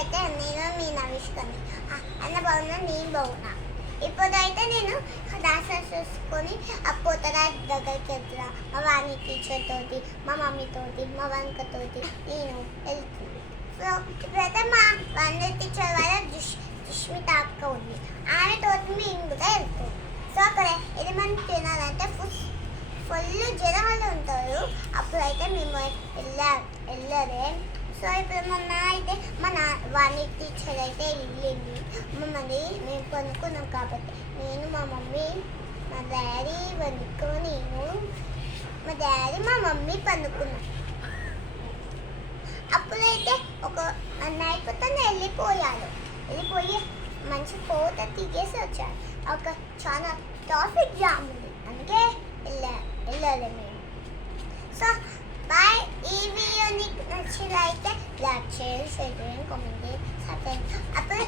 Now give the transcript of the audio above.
అయితే నేను మీ నవిష్కని అన్న బాగున్నా నేను బాగున్నా. ఇప్పుడైతే నేను డాన్సర్ చూసుకొని ఆ పోతరాజు దగ్గరికి వెళ్తున్నా. మా వాణి టీచర్ తోటి, మా మమ్మీ తోటి, మా వంకతోటి నేను వెళ్తుంది. సో ఇప్పుడైతే మా వాణి టీచర్ వాళ్ళ దుష్మిత అక్క ఉంది, ఆమె తోటి మేము కూడా వెళ్తాం. సో అక్కడ ఏమైనా తినాలంటే ఫుల్ జనాలు ఉంటారు. అప్పుడైతే మేము వెళ్ళలే. సో ఇప్పుడు మొన్న అయితే మన వాణి టీచర్ అయితే వెళ్ళింది. మమ్మల్ని మేము కొనుక్కున్నాం కాబట్టి నేను, మా మమ్మీ, మా డాడీ వనుకో, నేను, మా డాడీ, మా మమ్మీ పనుకున్నాం. అప్పుడైతే ఒక అయిపోతుంది వెళ్ళిపోయి మంచి ఫోటో తీసేసి వచ్చారు. ఒక చాలా ట్రాఫిక్ జామ్ ఉంది, అందుకే వెళ్ళాలి మేము. So bye. ఈ వీడియో నీకు నచ్చినట్లయితే లైక్ చేయండి, షేర్ చేయండి, కామెంట్ చేయండి. అప్పుడు